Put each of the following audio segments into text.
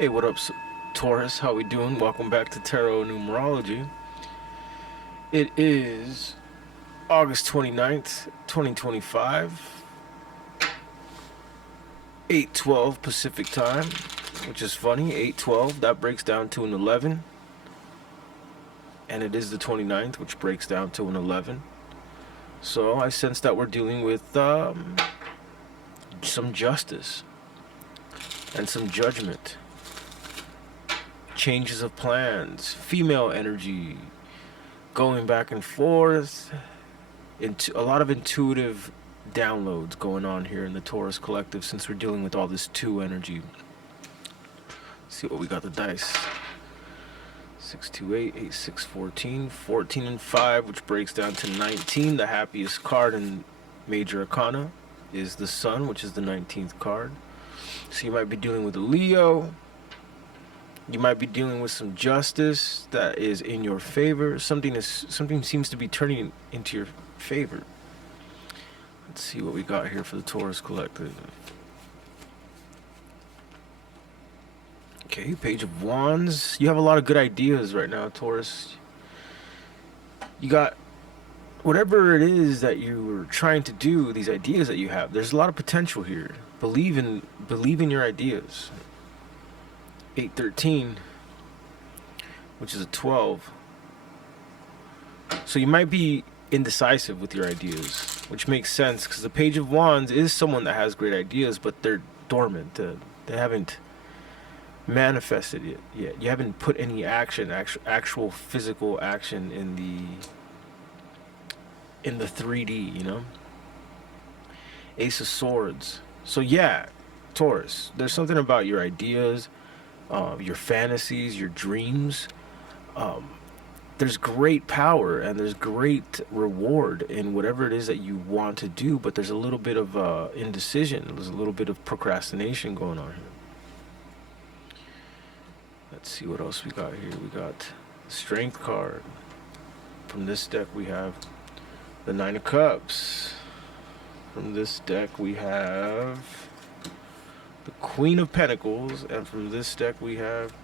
Hey, what up, Taurus? How we doing? Welcome back to Tarot Numerology. It is August 29th, 2025, 8:12 Pacific Time, which is funny. 8:12, that breaks down to an 11, and it is the 29th, which breaks down to an 11. So I sense that we're dealing with some justice and some judgment, changes of plans, female energy, going back and forth, into a lot of intuitive downloads going on here in the Taurus collective since we're dealing with all this two energy. Let's see what we got the dice. 628, 8, 6, 14, 14 and 5, which breaks down to 19. The happiest card in Major Arcana is the Sun, which is the 19th card. So you might be dealing with a Leo. You might be dealing with some justice that is in your favor. Something seems to be turning into your favor. Let's see what we got here for the Taurus collective. Okay, Page of Wands. You have a lot of good ideas right now, Taurus. You got whatever it is that you're trying to do, these ideas that you have. There's a lot of potential here. Believe in your ideas. 813, which is a 12. So you might be indecisive with your ideas, which makes sense because the Page of Wands is someone that has great ideas, but they're dormant. They haven't manifested it yet. You haven't put any action, actual physical action in the 3D, you know? Ace of Swords. So yeah, Taurus, there's something about your ideas, your fantasies, your dreams. There's great power and there's great reward in whatever it is that you want to do, but there's a little bit of indecision. There's a little bit of procrastination going on here. Let's see what else we got here. We got the Strength card. From this deck we have the Nine of Cups. From this deck we have the Queen of Pentacles, and from this deck we have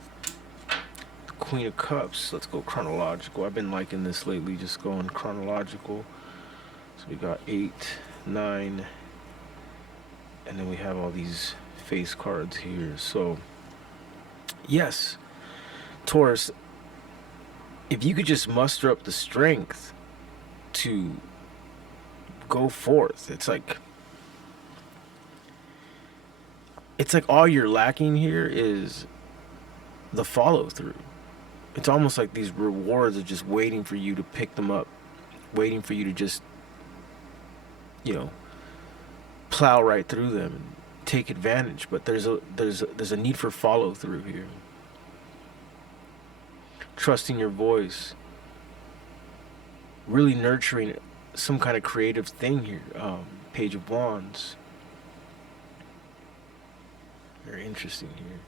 the Queen of Cups. Let's go chronological. I've been liking this lately, just going chronological. So we got 8, 9, and then we have all these face cards here. So yes, Taurus, if you could just muster up the strength to go forth, it's like all you're lacking here is the follow through. It's almost like these rewards are just waiting for you to pick them up, waiting for you to just, plow right through them and take advantage. But there's a need for follow through here. Trusting your voice, really nurturing some kind of creative thing here. Page of Wands. Very interesting here.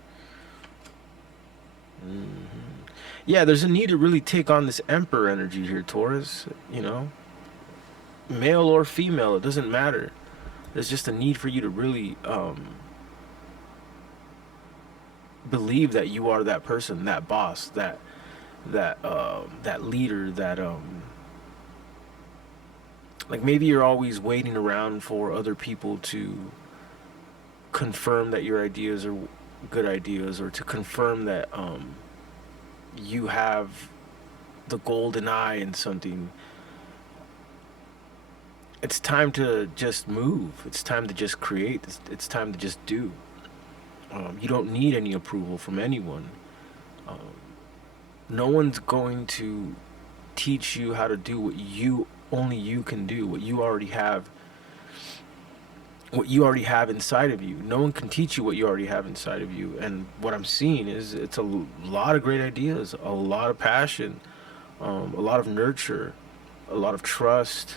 Yeah, there's a need to really take on this Emperor energy here, Taurus. Male or female, it doesn't matter. There's just a need for you to really believe that you are that person, that boss, that leader, that like maybe you're always waiting around for other people to confirm that your ideas are good ideas, or to confirm that you have the golden eye in something. It's time to just move. It's time to just create. It's time to just do. You don't need any approval from anyone. No one's going to teach you how to do what only you can do, what you already have inside of you. No one can teach you what you already have inside of you. And what I'm seeing is it's a lot of great ideas, a lot of passion, a lot of nurture, a lot of trust.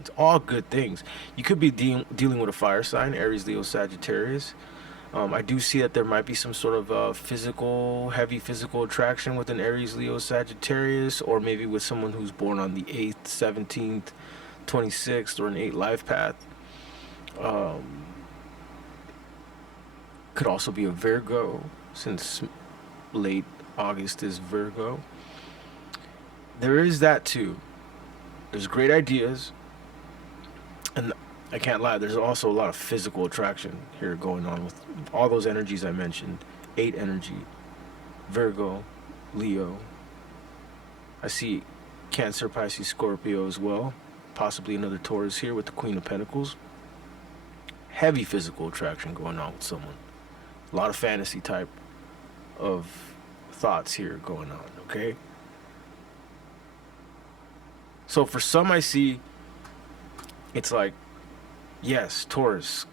It's all good things. You could be dealing with a fire sign, Aries, Leo, Sagittarius. I do see that there might be some sort of heavy physical attraction with an Aries, Leo, Sagittarius, or maybe with someone who's born on the 8th, 17th, 26th, or an 8 life path. Could also be a Virgo, since late August is Virgo. There is that too. There's great ideas, and I can't lie, there's also a lot of physical attraction here going on with all those energies I mentioned. 8 energy, Virgo, Leo. I see Cancer, Pisces, Scorpio as well. Possibly another Taurus here with the Queen of Pentacles. Heavy physical attraction going on with someone. A lot of fantasy type of thoughts here going on, okay? So for some I see, it's like, yes, Taurus,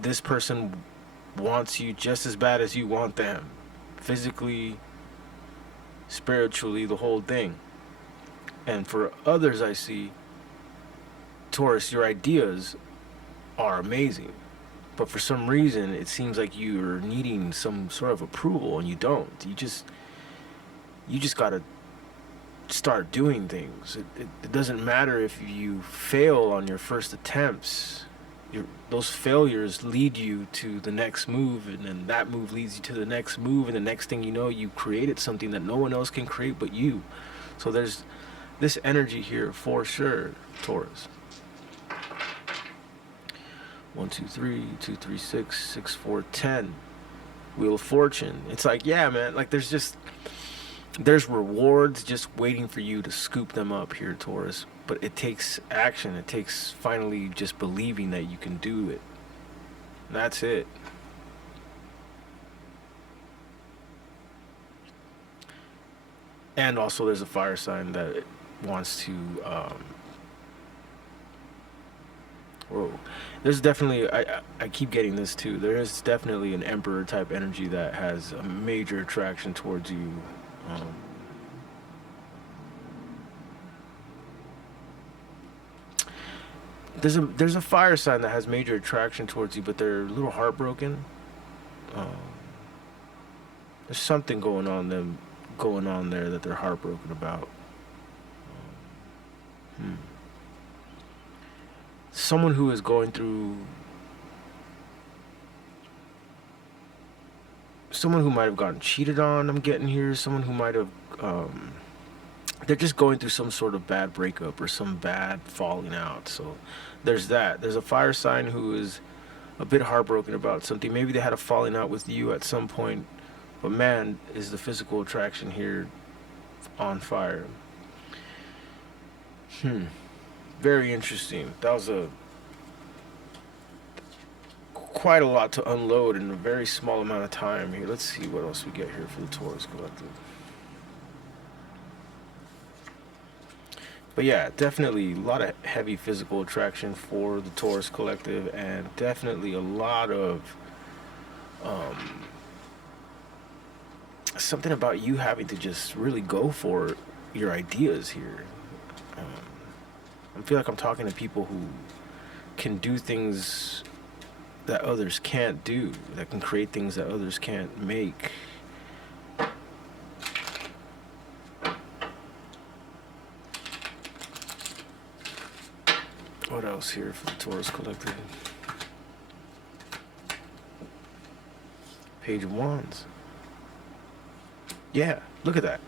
this person wants you just as bad as you want them. Physically, spiritually, the whole thing. And for others I see, Taurus, your ideas are amazing. But for some reason, it seems like you're needing some sort of approval, and you don't. You just gotta start doing things. It doesn't matter if you fail on your first attempts. Those failures lead you to the next move, and then that move leads you to the next move, and the next thing you know, you created something that no one else can create but you. So there's this energy here for sure, Taurus. 1, 2, 3, 2, 3, 6, 6, 4, 10. Wheel of Fortune. It's like, yeah, man, like there's rewards just waiting for you to scoop them up here, Taurus. But it takes action. It takes finally just believing that you can do it. And that's it. And also there's a fire sign that wants to whoa. There's definitely, I keep getting this too. There is definitely an Emperor type energy that has a major attraction towards you. There's a fire sign that has major attraction towards you, but they're a little heartbroken. There's something going on there that they're heartbroken about. Someone who is going through, someone who might have gotten cheated on, I'm getting here. Someone who might have they're just going through some sort of bad breakup or some bad falling out. So there's that. There's a fire sign who is a bit heartbroken about something. Maybe they had a falling out with you at some point, but man, is the physical attraction here on fire. Very interesting. That was quite a lot to unload in a very small amount of time here. Let's see what else we get here for the Taurus Collective. But yeah, definitely a lot of heavy physical attraction for the Taurus Collective, and definitely a lot of something about you having to just really go for your ideas here. I feel like I'm talking to people who can do things that others can't do, that can create things that others can't make. What else here for the Taurus Collective? Page of Wands. Yeah, look at that.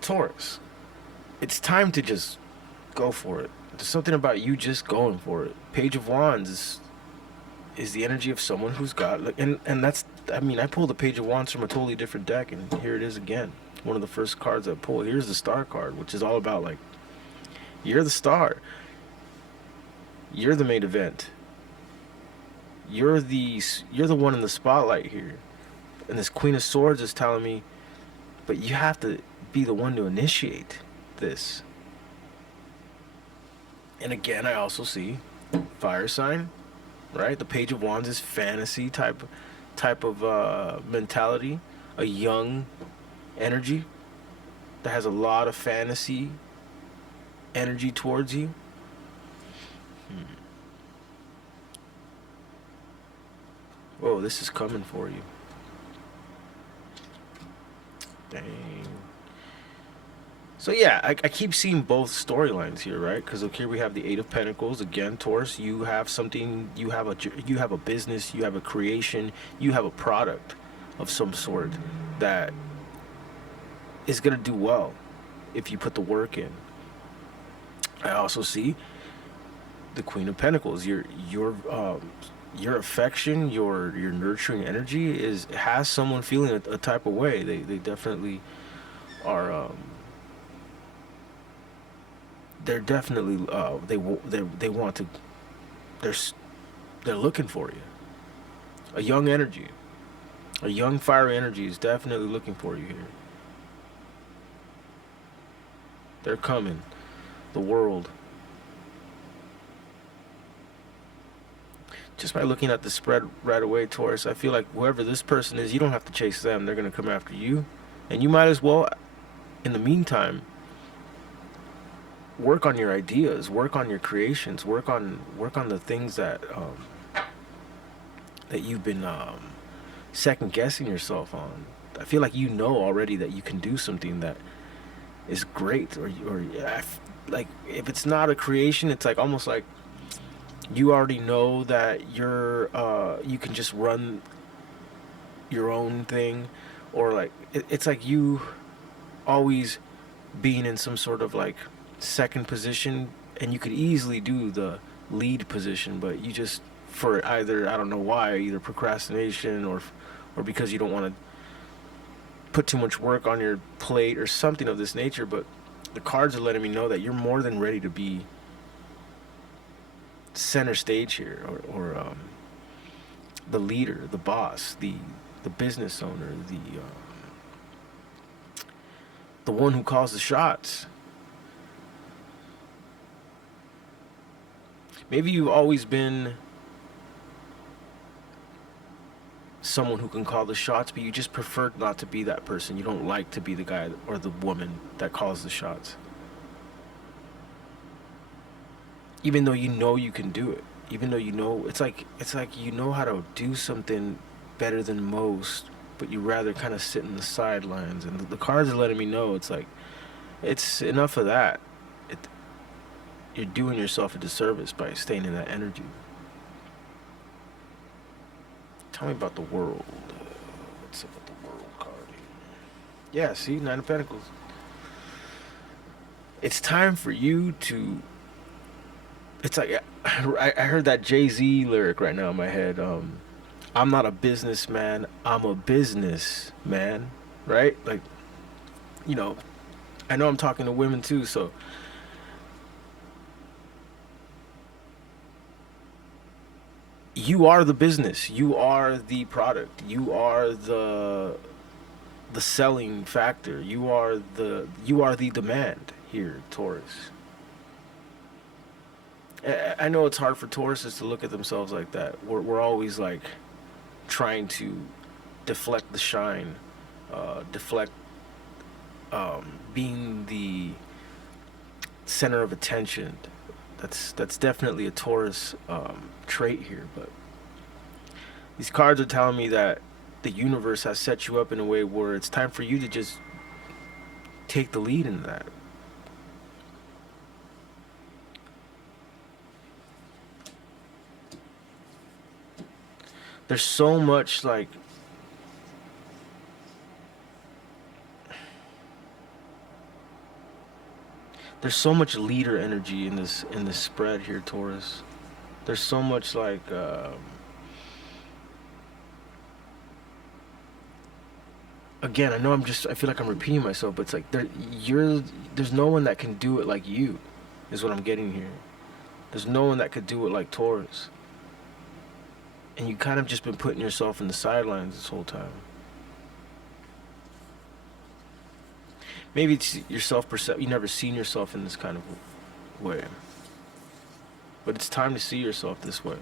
Taurus, it's time to just go for it. There's something about you just going for it. Page of Wands is the energy of someone who's got, and that's, I mean, I pulled the Page of Wands from a totally different deck, and here it is again. One of the first cards I pulled. Here's the Star card, which is all about, like, you're the star. You're the main event. You're the one in the spotlight here. And this Queen of Swords is telling me, but you have to be the one to initiate this. And again, I also see fire sign, right? The Page of Wands is fantasy type of mentality, a young energy that has a lot of fantasy energy towards you. Whoa, this is coming for you. Dang. So yeah, I keep seeing both storylines here, right? Because look, here we have the Eight of Pentacles again, Taurus. You have something, you have a business, you have a creation, you have a product of some sort that is gonna do well if you put the work in. I also see the Queen of Pentacles. Your affection, your nurturing energy has someone feeling a type of way. They definitely are. They're definitely they want to. They're they're looking for you. A young energy, a young fiery energy is definitely looking for you here. They're coming. The world. Just by looking at the spread right away, Taurus, I feel like whoever this person is, you don't have to chase them. They're going to come after you. And you might as well, in the meantime, work on your ideas, work on your creations, work on the things that that you've been second guessing yourself on. I feel like you know already that you can do something that is great, or like if it's not a creation, it's like almost like you already know that you can just run your own thing, or like it's like you always being in some sort of like second position, and you could easily do the lead position, but you just, for either, I don't know why, either procrastination or because you don't want to put too much work on your plate or something of this nature. But the cards are letting me know that you're more than ready to be center stage here, or the leader, the boss, the business owner, the one who calls the shots. Maybe you've always been someone who can call the shots, but you just prefer not to be that person. You don't like to be the guy or the woman that calls the shots. Even though you know you can do it. Even though you know, it's like you know how to do something better than most, but you rather kind of sit in the sidelines. And the cards are letting me know it's like, it's enough of that. You're doing yourself a disservice by staying in that energy. Tell me about the world. What's up with the world card here? Yeah, see, Nine of Pentacles. It's time for you to... It's like, I heard that Jay-Z lyric right now in my head. I'm not a businessman, I'm a businessman, right? Like, you know, I know I'm talking to women too, so... You are the business. You are the product. You are the selling factor. You are the demand here, Taurus. I know it's hard for Tauruses to look at themselves like that. We're always like trying to deflect the shine, deflect being the center of attention. That's definitely a Taurus trait here, but these cards are telling me that the universe has set you up in a way where it's time for you to just take the lead in that. There's so much like there's so much leader energy in this spread here, Taurus. There's so much like again, I feel like I'm repeating myself, but it's like there's no one that can do it like you, is what I'm getting here. There's no one that could do it like Taurus. And you kind of just been putting yourself in the sidelines this whole time. Maybe it's your self-perception. You've never seen yourself in this kind of way. But it's time to see yourself this way.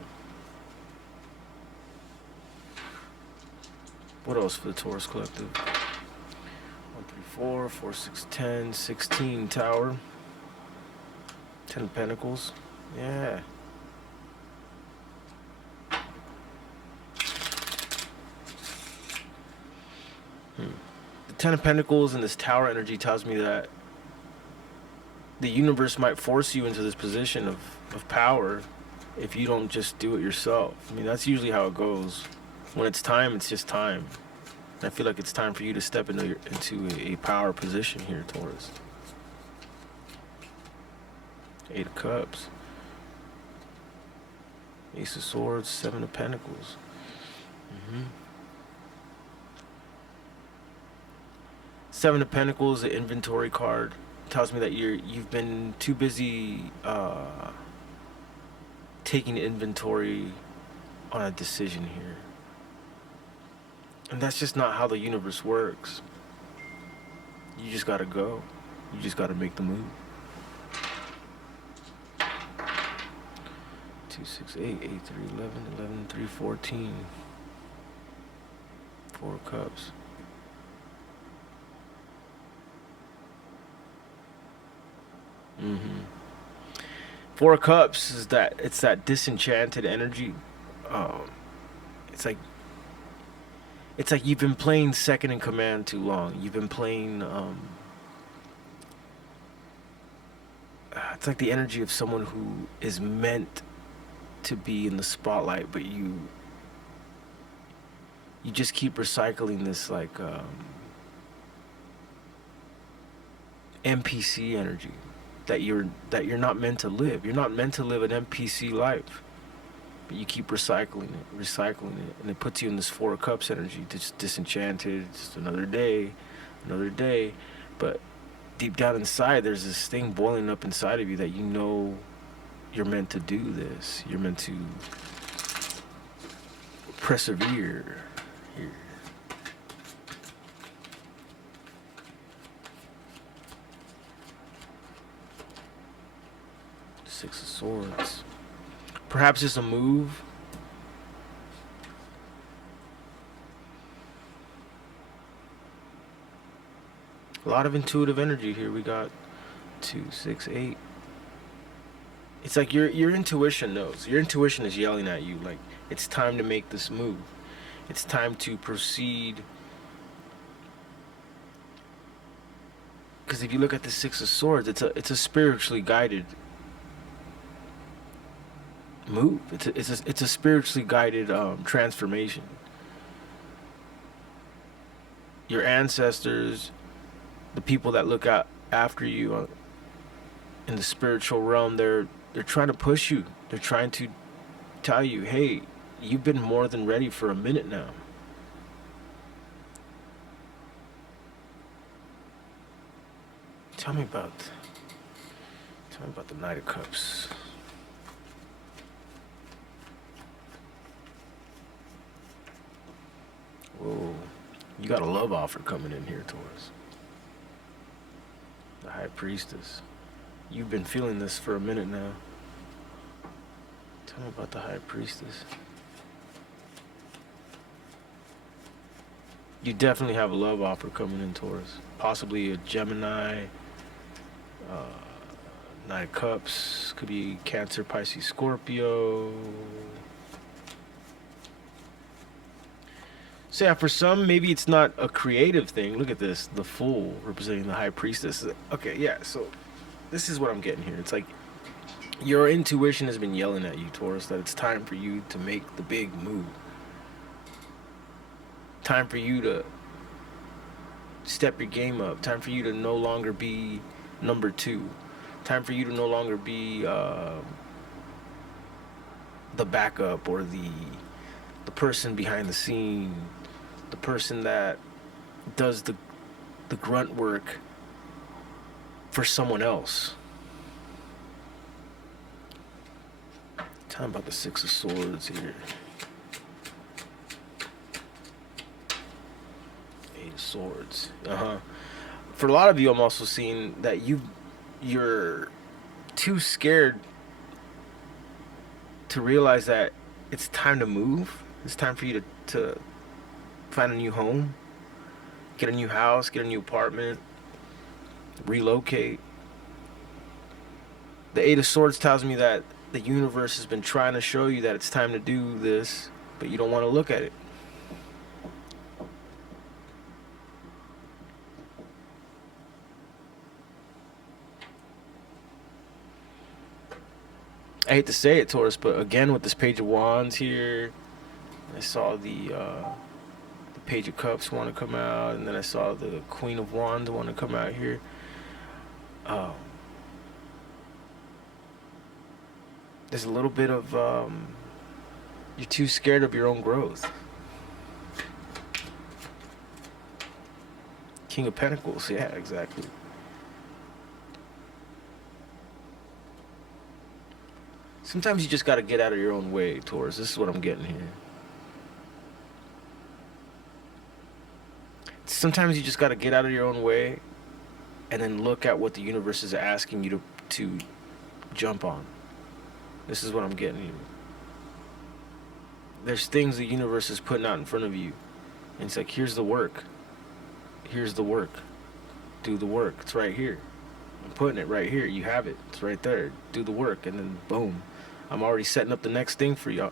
What else for the Taurus Collective? 1, 3, 4, 4, 6, 10, 16 Tower. 10 of Pentacles. Yeah. The Ten of Pentacles and this Tower energy tells me that the universe might force you into this position of power if you don't just do it yourself. I mean, that's usually how it goes. When it's time, it's just time. I feel like it's time for you to step into a power position here, Taurus. Eight of Cups. Ace of Swords, Seven of Pentacles. Seven of Pentacles, the inventory card, tells me that you've been too busy taking inventory on a decision here. And that's just not how the universe works. You just gotta go. You just gotta make the move. 2, 6, 8, 8, 3, 11, 11, 3, 14. Four of Cups. Four of Cups is that, it's that disenchanted energy. It's like you've been playing second in command too long. You've been playing it's like the energy of someone who is meant to be in the spotlight, but you just keep recycling this like NPC energy that you're not meant to live. You're not meant to live an NPC life, but you keep recycling it, and it puts you in this Four of Cups energy, just disenchanted. Just another day, but deep down inside, there's this thing boiling up inside of you that you know you're meant to do this. You're meant to persevere here. Six of Swords. Perhaps it's a move. A lot of intuitive energy here. We got 2, 6, 8. It's like your intuition knows. Your intuition is yelling at you like it's time to make this move. It's time to proceed. Because if you look at the Six of Swords, it's a spiritually guided move. It's a spiritually guided transformation. Your ancestors, the people that look out after you in the spiritual realm, they're trying to push you. They're trying to tell you, hey, you've been more than ready for a minute now. Tell me about the Knight of Cups. Whoa, you got a love offer coming in here, Taurus. The High Priestess. You've been feeling this for a minute now. Tell me about the High Priestess. You definitely have a love offer coming in, Taurus. Possibly a Gemini, Knight of Cups. Could be Cancer, Pisces, Scorpio. So yeah, for some, maybe it's not a creative thing. Look at this, the Fool representing the High Priestess. Okay, yeah, so this is what I'm getting here. It's like your intuition has been yelling at you, Taurus, that it's time for you to make the big move. Time for you to step your game up. Time for you to no longer be number two. Time for you to no longer be the backup or the person behind the scene, the person that does the grunt work for someone else. Tell me about the Six of Swords here. Eight of Swords. For a lot of you, I'm also seeing that you're too scared to realize that it's time to move. It's time for you to find a new home, get a new house, get a new apartment, relocate. The Eight of Swords tells me that the universe has been trying to show you that it's time to do this, but you don't want to look at it. I hate to say it, Taurus, but again with this Page of Wands here, I saw the Page of Cups want to come out, and then I saw the Queen of Wands want to come out here. There's a little bit of you're too scared of your own growth. King of Pentacles, yeah, exactly. Sometimes you just got to get out of your own way, Taurus. This is what I'm getting here. Sometimes you just got to get out of your own way and then look at what the universe is asking you to jump on. This is what I'm getting here. There's things the universe is putting out in front of you. And it's like, here's the work. Here's the work. Do the work. It's right here. I'm putting it right here. You have it. It's right there. Do the work. And then boom. I'm already setting up the next thing for you.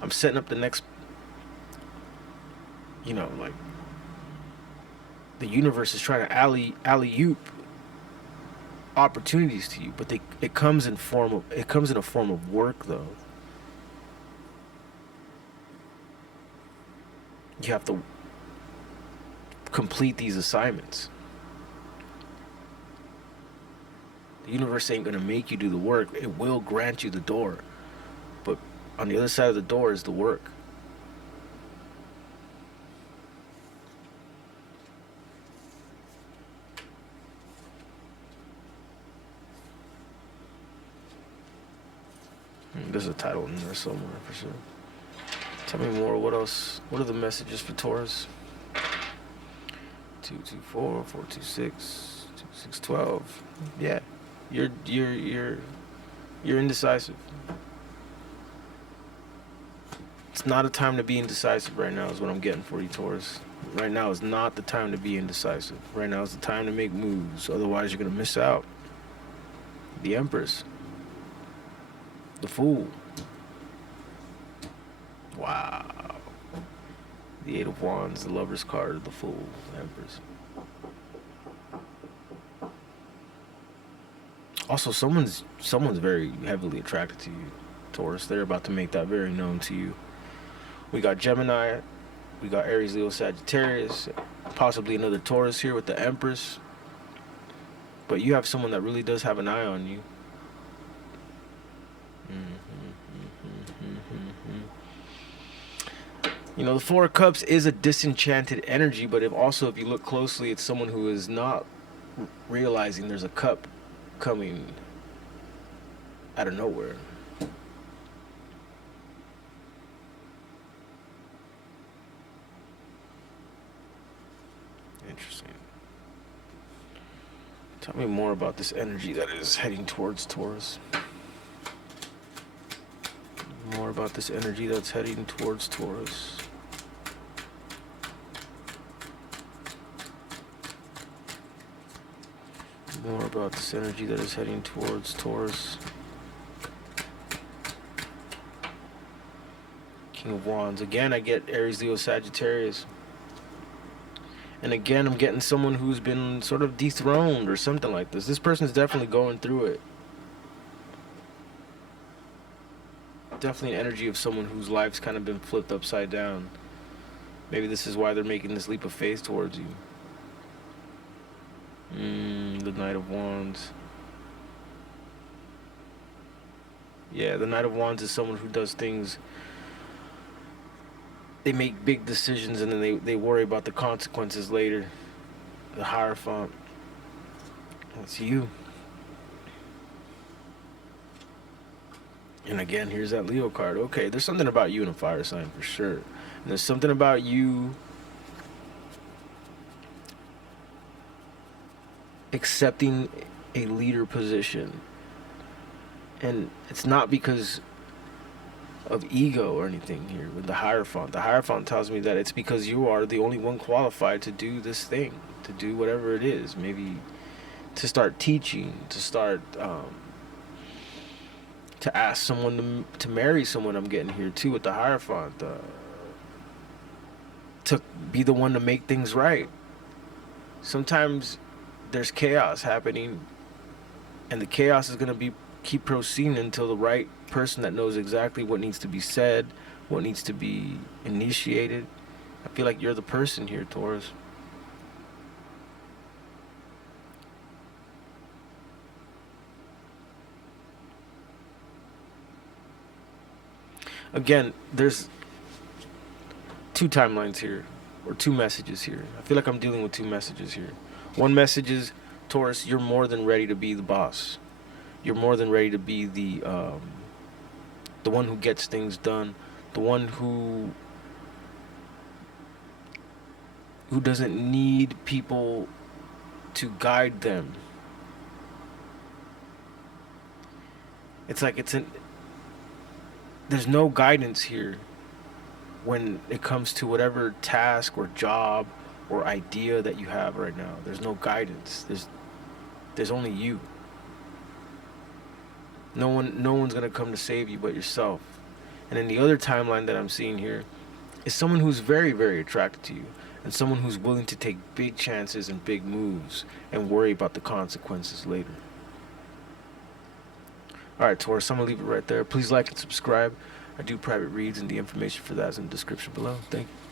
I'm setting up the next, like, the universe is trying to alley-oop opportunities to you, but it comes in a form of work, though. You have to complete these assignments. The universe ain't gonna make you do the work. It will grant you the door, but on the other side of the door is the work. There's a title in there somewhere for sure. Tell me more. What else? What are the messages for Taurus? 224, 426, 2612. Yeah, you're indecisive. It's not a time to be indecisive right now, is what I'm getting for you, Taurus. Right now is not the time to be indecisive. Right now is the time to make moves. Otherwise, you're gonna miss out. The Empress. The Fool. Wow. The Eight of Wands, the Lover's card, the Fool, the Empress. Also, someone's very heavily attracted to you, Taurus. They're about to make that very known to you. We got Gemini, we got Aries, Leo, Sagittarius, possibly another Taurus here with the Empress. But you have someone that really does have an eye on you. The Four of Cups is a disenchanted energy, but if you look closely, it's someone who is not realizing there's a cup coming out of nowhere. Interesting. Tell me more about this energy that is heading towards Taurus. More about this energy that's heading towards Taurus. More about this energy that is heading towards Taurus. King of Wands. Again, I get Aries, Leo, Sagittarius. And again, I'm getting someone who's been sort of dethroned or something like this. This person's definitely going through it. Definitely an energy of someone whose life's kind of been flipped upside down. Maybe this is why they're making this leap of faith towards you. The Knight of Wands. Yeah, the Knight of Wands is someone who does things. They make big decisions and then they worry about the consequences later. The Hierophant. That's you. And again, here's that Leo card. Okay, there's something about you in a fire sign for sure. And there's something about you accepting a leader position. And it's not because of ego or anything here with the Hierophant. The Hierophant tells me that it's because you are the only one qualified to do this thing, to do whatever it is. Maybe to start teaching, to start... to ask someone to marry someone. I'm getting here too with the Hierophant. To be the one to make things right. Sometimes there's chaos happening, and the chaos is going to be keep proceeding until the right person that knows exactly what needs to be said, what needs to be initiated. I feel like you're the person here, Taurus. Again, there's two timelines here, or two messages here. I feel like I'm dealing with two messages here. One message is, Taurus, you're more than ready to be the boss. You're more than ready to be the one who gets things done, the one who doesn't need people to guide them. It's like there's no guidance here when it comes to whatever task or job or idea that you have right now. There's no guidance. There's only you. No one's gonna come to save you but yourself. And then the other timeline that I'm seeing here is someone who's very, very attracted to you, and someone who's willing to take big chances and big moves and worry about the consequences later. Alright, Taurus, I'm gonna leave it right there. Please like and subscribe. I do private reads, and the information for that is in the description below. Thank you.